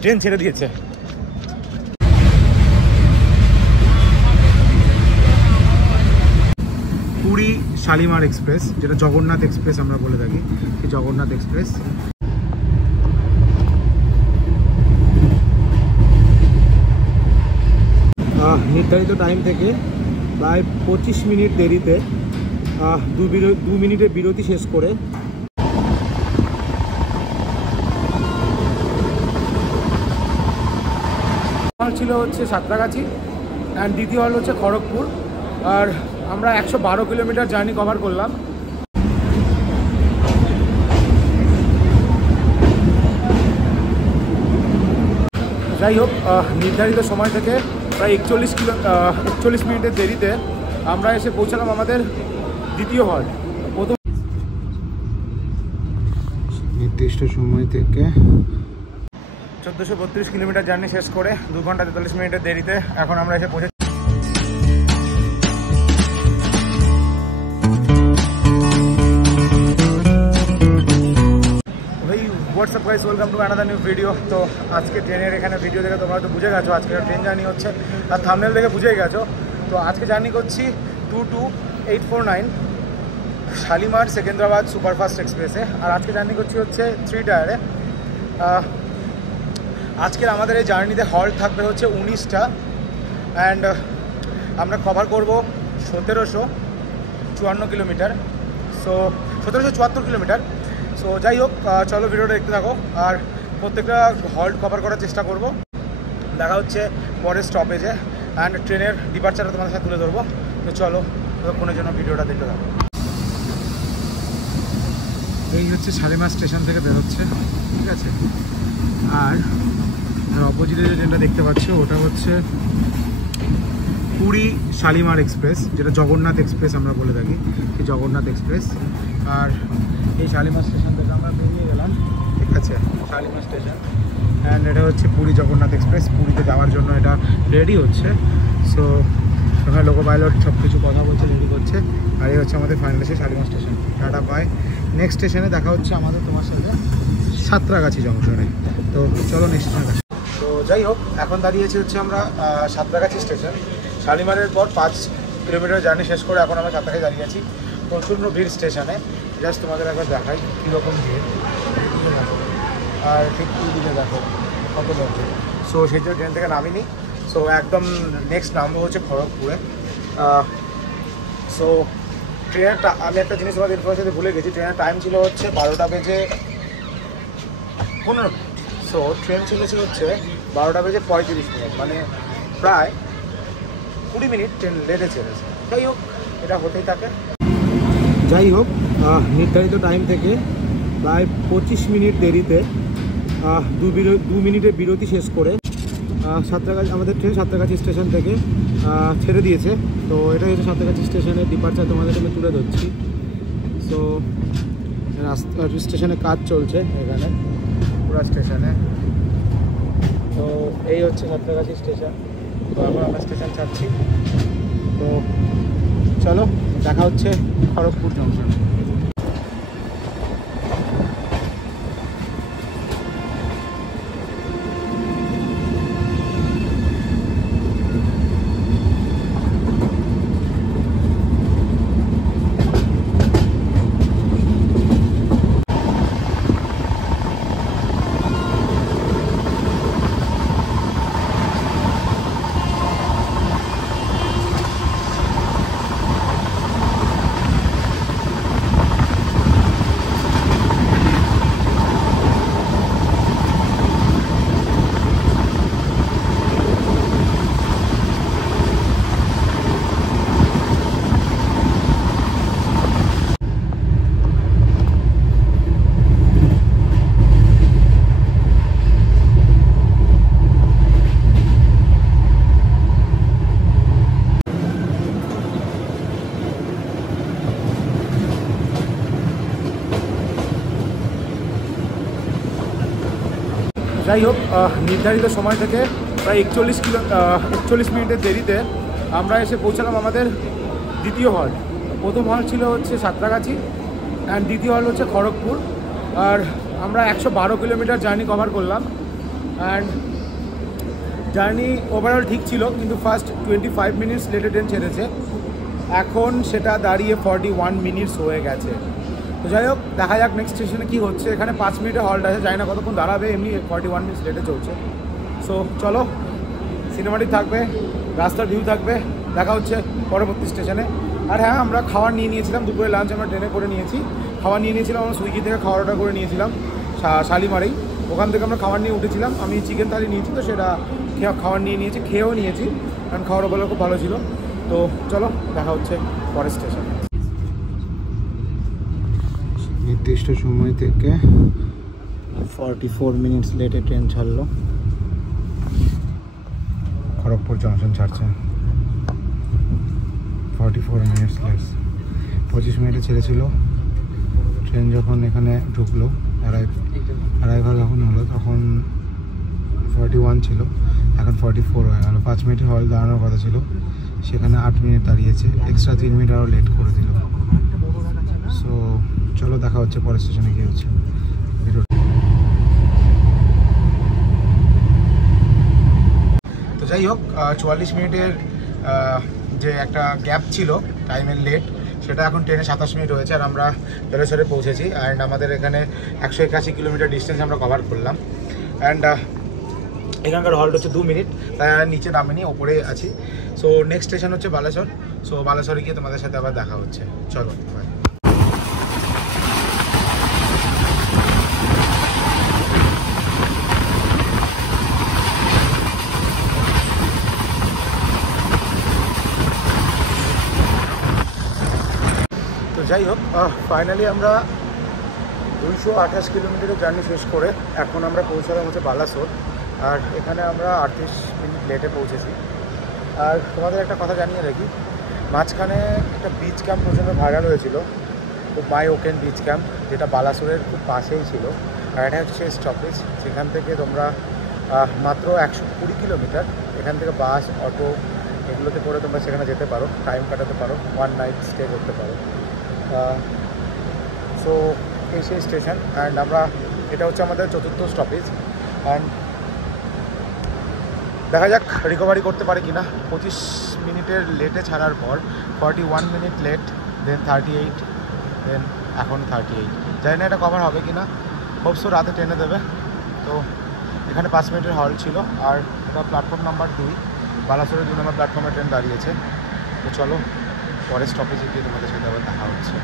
Train ছেড়ে দিয়েছে। Puri Shalimar express, যেটা জগন্নাথ এক্সপ্রেস আমরা বলে থাকি, এই জগন্নাথ এক্সপ্রেস। নির্ধারিত টাইম থেকে প্রায় 25 মিনিট দেরিতে 2 মিনিটের বিরতি শেষ করে ছিল হচ্ছে সাঁতরাগাছি অ্যান্ড দ্বিতীয় হল হচ্ছে খড়গপুর। আর আমরা 112 কিলোমিটার জার্নি কভার করলাম। যাই হোক, নির্ধারিত সময় থেকে প্রায় 41 মিনিটের দেরিতে আমরা এসে পৌঁছালাম আমাদের দ্বিতীয় হল্ট। প্রথম নির্দিষ্ট সময় থেকে 1432 কিলোমিটার জার্নি শেষ করে 2 ঘন্টা 43 মিনিটের দেরিতে এখন আমরা এসে পৌঁছে। WhatsApp guys, welcome to another new video. তো আজকে ট্রেনের এখানে ভিডিও দেখে তোমরা তো বুঝে গেছো আজকে ট্রেন জার্নি হচ্ছে, আর থাম্বনেল দেখে বুঝেই গেছো। তো আজকে জার্নি করছি 22849 শালিমার সেকেন্দ্রাবাদ সুপারফাস্ট এক্সপ্রেসে। আর আজকে জার্নি করছি হচ্ছে 3 টায়ারে। আজকের আমাদের এই জার্নিতে হল্ট থাকবে হচ্ছে 19টা অ্যান্ড আমরা কভার করব 1754 কিলোমিটার, সো 1774 কিলোমিটার। সো যাই হোক, চলো ভিডিওটা দেখতে থাকো আর প্রত্যেকটা হল্ট কভার করার চেষ্টা করব। দেখা হচ্ছে পরের স্টপেজে অ্যান্ড ট্রেনের ডিপার্চারটা তোমাদের সাথে তুলে ধরবো। তো চলো ততক্ষণের জন্য ভিডিওটা দেখতে থাকো। এই হচ্ছে শালিমার স্টেশন থেকে বেরোচ্ছে, ঠিক আছে। আর অপোজিটে যে ট্রেনটা দেখতে পাচ্ছ ওটা হচ্ছে পুরী শালিমার এক্সপ্রেস, যেটা জগন্নাথ এক্সপ্রেস আমরা বলে থাকি, এই জগন্নাথ এক্সপ্রেস। আর এই শালিমার স্টেশন থেকে আমরা বেরিয়ে গেলাম, ঠিক আছে, শালিমার স্টেশন। অ্যান্ড এটা হচ্ছে পুরী জগন্নাথ এক্সপ্রেস, পুরীতে যাওয়ার জন্য এটা রেডি হচ্ছে। সো ওখানে লোকো পাইলট সব কিছু কথা বলছে, রেডি করছে। আর এই হচ্ছে আমাদের ফাইনাল এসে Shalimar station. Tata bye, next স্টেশনে দেখা হচ্ছে আমাদের তোমার সাথে সাঁতরাগাছি জংশনে। তো চলো নেক্সট স্টেশনে। তো যাই হোক, এখন দাঁড়িয়েছি হচ্ছে আমরা সাঁতরাগাছি স্টেশন। শালিমারের পর 5 কিলোমিটার জার্নি শেষ করে এখন আমরা সাঁতরাগাছি দাঁড়িয়ে আছি। প্রচণ্ড ভিড় স্টেশনে, জাস্ট তোমাদের একবার দেখাই কীরকম ভিড়। আর ঠিক এই দিকে দেখো কত লোক। সো সেই জন্য ট্রেন থেকে নামিনি। সো একদম নেক্সট নামবো হচ্ছে খড়গপুরে। সো ট্রেনের আমি একটা জিনিস তোমাদের ইনফরমেশন ভুলে গেছি, ট্রেনের টাইম ছিল হচ্ছে 12টা বেজে 15 মিনিট। সো ট্রেন চলেছে হচ্ছে 12টা বেজে 35 মিনিট, মানে প্রায় 20 মিনিট ট্রেন লেটে ছেড়েছে। যাই হোক, এটা হতেই থাকে। যাই হোক, নির্ধারিত টাইম থেকে প্রায় 25 মিনিট দেরিতে 2 মিনিটের বিরতি শেষ করে সাঁতরাগাছি আমাদের ট্রেন সাঁতরাগাছি স্টেশন থেকে ছেড়ে দিয়েছে। তো এটা হচ্ছে সাঁতরাগাছি স্টেশনের ডিপার্চার, তোমাদের আমি তুলে ধরছি। সো স্টেশনে কাজ চলছে এখানে পুরো স্টেশনে। তো এই হচ্ছে সাঁতরাগাছি স্টেশন। তো এখন আমরা স্টেশন ছাড়ছি। তো চলো দেখা হচ্ছে খড়গপুর জংশন। যাই হোক, নির্ধারিত সময় থেকে প্রায় 41 মিনিটের দেরিতে আমরা এসে পৌঁছালাম আমাদের দ্বিতীয় হল্ট। প্রথম হল্ট ছিল হচ্ছে সাঁতরাগাছি অ্যান্ড দ্বিতীয় হল্ট হচ্ছে খড়গপুর। আর আমরা 112 কিলোমিটার জার্নি কভার করলাম। অ্যান্ড জার্নি ওভারঅল ঠিক ছিল, কিন্তু ফার্স্ট 25 মিনিটস লেটে ট্রেন ছেড়েছে, এখন সেটা দাঁড়িয়ে 41 মিনিটস হয়ে গেছে। তো যাই হোক, দেখা যাক নেক্সট স্টেশনে কী হচ্ছে। এখানে 5 মিনিটের হল্ট আছে, জানি না কতক্ষণ দাঁড়াবে, এমনি 41 মিনিটস লেটে চলছে। সো চলো, সিনেমাটিক থাকবে, রাস্তার ভিউ থাকবে, দেখা হচ্ছে পরবর্তী স্টেশনে। আর হ্যাঁ, আমরা খাবার নিয়ে নিয়েছিলাম, দুপুরে লাঞ্চ আমরা ট্রেনে করে নিয়েছি, খাবার নিয়ে নিয়েছিলাম, আমরা সুইগি থেকে খাবার অর্ডার করে নিয়েছিলাম শালিমারেই, ওখান থেকে আমরা খাবার নিয়ে উঠেছিলাম। আমি চিকেন থালি নিয়েছি, তো সেটা খাবার নিয়ে নিয়েছি, খেয়েও নিয়েছি, কারণ খাওয়ার ওগুলো খুব ভালো ছিল। তো চলো, দেখা হচ্ছে পরের স্টেশনে। নির্দিষ্ট সময় থেকে 44 মিনিটস লেটে ট্রেন ছাড়লো, খড়গপুর জংশন ছাড়ছে। 44 মিনিটস লেটস, 25 মিনিটে ছেড়েছিল ট্রেন। যখন এখানে ঢুকলো, অ্যারাইভাল যখন হলো, তখন 41 ছিল, এখন 44 হয়ে গেল। 5 মিনিটের হল দাঁড়ানোর কথা ছিল, সেখানে 8 মিনিট দাঁড়িয়েছে, এক্সট্রা 3 মিনিট আরও লেট করে দিল। সো চলো, দেখা হচ্ছে পরের স্টেশনে কী হচ্ছে। তো যাই হোক, 44 মিনিটের যে একটা গ্যাপ ছিল টাইমের লেট, সেটা এখন ট্রেনে 27 মিনিট হয়েছে, আর আমরা বেলেশ্বরে পৌঁছেছি। অ্যান্ড আমাদের এখানে 181 কিলোমিটার ডিস্টেন্স আমরা কভার করলাম। অ্যান্ড এখানকার হল্ট হচ্ছে 2 মিনিট, তাই নিচে নামিনি, ওপরে আছি। সো নেক্সট স্টেশন হচ্ছে বালেশ্বর। সো বালেশ্বরে গিয়ে তোমাদের সাথে আবার দেখা হচ্ছে, চলো বাই। তো যাই হোক, ফাইনালি আমরা 228 কিলোমিটারের জার্নি শেষ করে এখন আমরা পৌঁছালাম হচ্ছে বালাসোর। আর এখানে আমরা 38 মিনিট লেটে পৌঁছেছি। আর তোমাদের একটা কথা জানিয়ে রাখি, মাঝখানে একটা বিচ ক্যাম্প প্রচণ্ড ভাইরাল হয়েছিল, তো মাই ওকেন বিচ ক্যাম্প, যেটা বালাসোরের খুব পাশেই ছিল। আর এটা হচ্ছে স্টপেজ, যেখান থেকে তোমরা মাত্র 120 কিলোমিটার, এখান থেকে বাস, অটো এগুলোতে করে তোমরা সেখানে যেতে পারো, টাইম কাটাতে পারো, 1 নাইট স্টে করতে পারো। সো এই সেই স্টেশন। অ্যান্ড আমরা, এটা হচ্ছে আমাদের 4র্থ স্টপেজ। অ্যান্ড দেখা যাক রিকভারি করতে পারে কি না। 25 মিনিটের লেটে ছাড়ার পর 41 মিনিট লেট, দেন 38, দেন এখন 38। জানি না এটা কভার হবে কি না, হোপসো রাতে ট্রেনে দেবে। তো এখানে 5 মিনিটের হল ছিল। আর এটা প্ল্যাটফর্ম নাম্বার 2, বালাসোরের 2 নম্বর প্ল্যাটফর্মে ট্রেন দাঁড়িয়েছে। তো চলো, পরের স্টপেজে গিয়ে তোমাদের সাথে আবার দেখা হচ্ছে।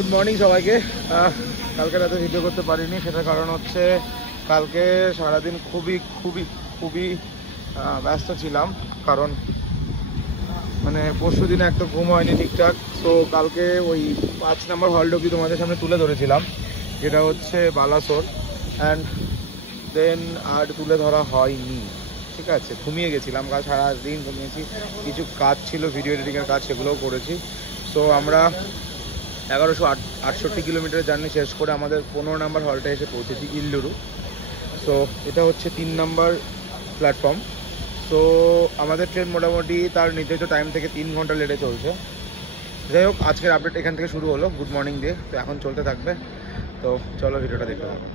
গুড মর্নিং সবাইকে। কালকে রাতে ভিডিও করতে পারিনি, সেটার কারণ হচ্ছে কালকে সারাদিন খুবই ব্যস্ত ছিলাম, কারণ মানে পরশু দিনে একটা ঘুম হয়নি ঠিকঠাক। সো কালকে ওই 5 নম্বর হল্ট অবধি তোমাদের সামনে তুলে ধরেছিলাম, যেটা হচ্ছে বালাসোর। অ্যান্ড দেন আর তুলে ধরা হয়নি, ঠিক আছে, ঘুমিয়ে গেছিলাম। কাল সারাদিন ঘুমিয়েছি, কিছু কাজ ছিল, ভিডিও এডিটিংয়ের কাজ, সেগুলোও করেছি। সো আমরা 1168 কিলোমিটার জার্নি শেষ করে আমাদের 15 নম্বর হলটে এসে পৌঁছেছি, ইল্লুরু। সো এটা হচ্ছে 3 নম্বর প্ল্যাটফর্ম। সো আমাদের ট্রেন মোটামুটি তার নির্ধারিত টাইম থেকে 3 ঘন্টা লেটে চলছে। যাই হোক, আজকের আপডেট এখান থেকে শুরু হলো, গুড মর্নিং দিয়ে। তো এখন চলতে থাকবে, তো চলো ভিডিওটা দেখতে পাবো।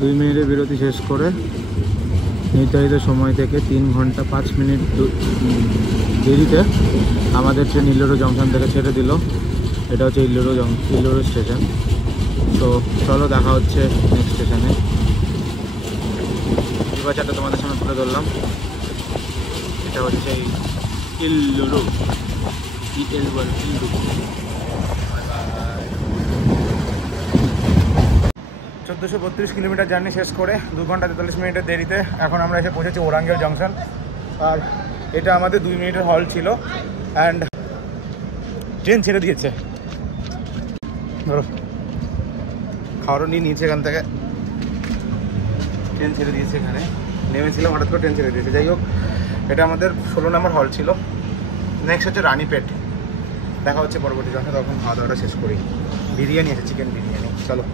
2 মিনিটের বিরতি শেষ করে নির্ধারিত সময় থেকে 3 ঘন্টা 5 মিনিট দেরিতে আমাদের ট্রেন ইল্লুরু জংশন থেকে ছেড়ে দিল। এটা হচ্ছে ইল্লুরু স্টেশন। তো চলো, দেখা হচ্ছে নেক্সট স্টেশনে। বাচ্চাটা তোমাদের সামনে তুলে ধরলাম, এটা হচ্ছে ইল্লুরু, ইল্লুরু। 1432 কিলোমিটার জার্নি শেষ করে 2 ঘন্টা 43 মিনিটের দেরিতে এখন আমরা এসে পৌঁছেছি ওরাঙ্গেল জংশন। আর এটা আমাদের 2 মিনিটের হল্ট ছিল অ্যান্ড ট্রেন ছেড়ে দিয়েছে। ধরো খাওয়ারও নিয়ে নিয়েছে এখান থেকে, ট্রেন ছেড়ে দিয়েছে। এখানে নেমেছিলাম, হঠাৎ করে ট্রেন ছেড়ে দিয়েছে। যাই হোক, এটা আমাদের 16 নম্বর হল ছিল। নেক্সট হচ্ছে রানীপেট। দেখা হচ্ছে পরবর্তী জন্য, তখন খাওয়া দাওয়াটা শেষ করি। বিরিয়ানি আছে, চিকেন বিরিয়ানি। চলো,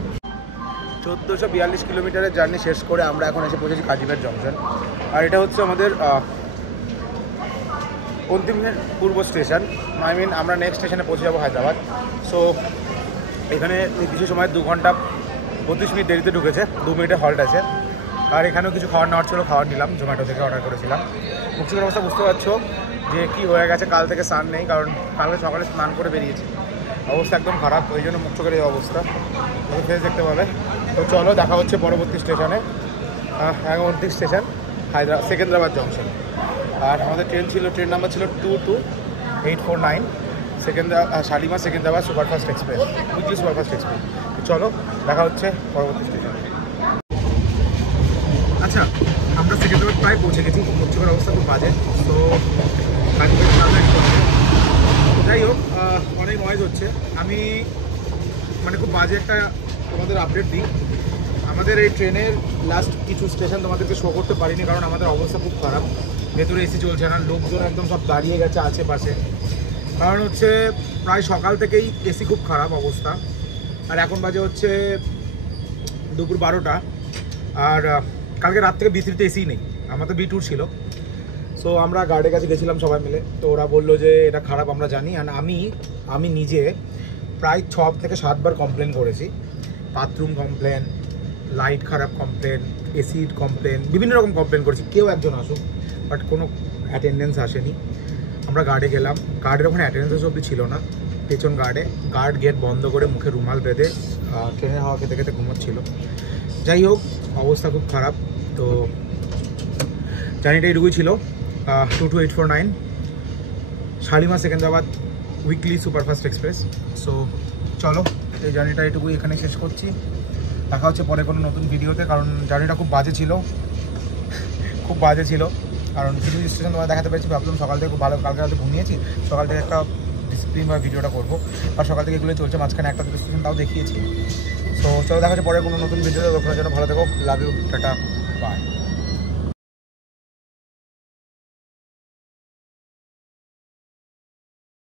1442 কিলোমিটারের জার্নি শেষ করে আমরা এখন এসে পৌঁছেছি কাজীবাগ জংশন। আর এটা হচ্ছে আমাদের অন্তিমের পূর্ব স্টেশন। আই মিন আমরা নেক্সট স্টেশনে পৌঁছে যাবো হায়দ্রাবাদ। সো এখানে নির্দিষ্ট সময় 2 ঘন্টা 32 মিনিট দেরিতে ঢুকেছে, 2 মিনিটের হল্ট আছে। আর এখানেও কিছু খাওয়ার নেওয়ার ছিল, খাওয়ার নিলাম, জোম্যাটো থেকে অর্ডার করেছিলাম। মুক্তির অবস্থা বুঝতে পারছো যে কী হয়ে গেছে, কাল থেকে স্নান নেই, কারণ কালকে সকালে স্নান করে বেরিয়েছি। অবস্থা একদম খারাপ, ওই জন্য মুখ চোখের এই অবস্থা, ফেস দেখতে পাবে। তো চলো, দেখা হচ্ছে পরবর্তী স্টেশনে। 29 স্টেশন সেকেন্দ্রাবাদ জংশন। আর আমাদের ট্রেন নাম্বার ছিল 22849, Shalimar Secunderabad superfast express, weekly superfast express. চলো, দেখা হচ্ছে পরবর্তী স্টেশনে। আচ্ছা, আমরা সেকেন্দ্রাবাদ প্রায় পৌঁছে গেছি। মুক্তির অবস্থা খুব বাজে। তো যাই হোক, অনেক নয়েজ হচ্ছে। আমি মানে খুব বাজে একটা তোমাদের আপডেট দিই। আমাদের এই ট্রেনের লাস্ট কিছু স্টেশন তোমাদেরকে শো করতে পারিনি, কারণ আমাদের অবস্থা খুব খারাপ। ভেতরে এসি চলছে না, লোকজন একদম সব দাঁড়িয়ে গেছে আশেপাশে। কারণ হচ্ছে প্রায় সকাল থেকেই এসি খুব খারাপ অবস্থা। আর এখন বাজে হচ্ছে দুপুর 12টা। আর কালকে রাত থেকে B3-তে এসি নেই, আমার তো B2 ছিল। সো আমরা গার্ডের কাছে গেছিলাম সবাই মিলে। তো ওরা বললো যে এটা খারাপ আমরা জানি। আর আমি নিজে প্রায় 6 থেকে 7 বার কমপ্লেন করেছি। বাথরুম কমপ্লেন, লাইট খারাপ কমপ্লেন, এসির কমপ্লেন, বিভিন্ন রকম কমপ্লেন করেছি। কেউ একজন আসুক, বাট কোনো অ্যাটেন্ডেন্স আসেনি। আমরা গার্ডে গেলাম, গার্ডের ওখানে অ্যাটেন্ডেন্স অবধি ছিল না। পেছন গার্ড গেট বন্ধ করে মুখে রুমাল বেঁধে ট্রেনের হাওয়া খেতে খেতে ঘুমোচ্ছিল। যাই হোক, অবস্থা খুব খারাপ। তো জার্নিটা এইটুকুই ছিল, 22849 Shalimar Secunderabad weekly superfast express. So চলো, এই জার্নিটা এইটুকুই এখানে শেষ করছি। দেখা হচ্ছে পরে কোনো নতুন ভিডিওতে, কারণ জার্নিটা খুব বাজে ছিল, কারণ কিছু স্টেশন তোমার দেখাতে পেরেছি। ভাবলাম সকাল থেকে খুব ভালো, কালকে রাতে ঘুমিয়েছি, সকাল থেকে একটা ডিসিপ্লিন বা ভিডিওটা করবো। আর সকাল থেকে এগুলোই চলছে, মাঝখানে একটা দুটো স্টেশন তাও দেখিয়েছি। তো চলো, দেখা হচ্ছে পরে কোনো নতুন ভিডিওতে। আপনার জন্য ভালো থেকো, লাভ ইউ, টাটা, বাই।